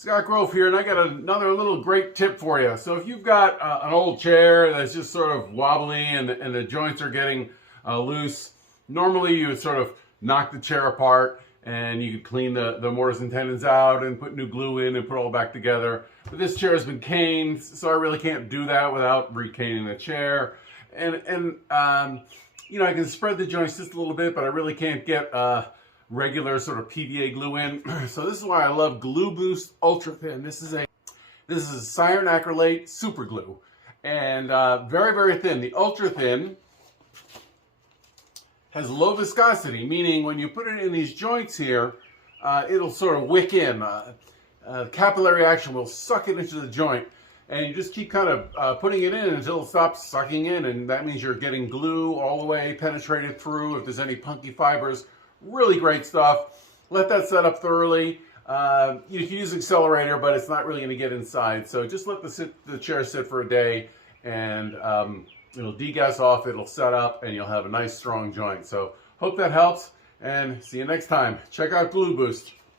Scott Grove here, and I got another little great tip for you. So if you've got an old chair that's just sort of wobbly and the joints are getting loose, normally you would sort of knock the chair apart and you could clean the mortise and tenons out and put new glue in and put it all back together. But this chair has been caned, so I really can't do that without recaning the chair. And you know, I can spread the joints just a little bit, but I really can't get regular sort of PVA glue in. So this is why I love Glu Boost Ultra Thin. This is cyanoacrylate super glue, and very, very thin. The Ultra Thin has low viscosity, meaning when you put it in these joints here, it'll sort of wick in. Capillary action will suck it into the joint, and you just keep kind of putting it in until it stops sucking in, and that means you're getting glue all the way penetrated through. If there's any punky fibers, really great stuff. Let that set up thoroughly. You can use accelerator, but it's not really going to get inside. So just let the chair sit for a day, and it'll degas off, it'll set up, and you'll have a nice strong joint. So hope that helps, and see you next time. Check out Glu Boost.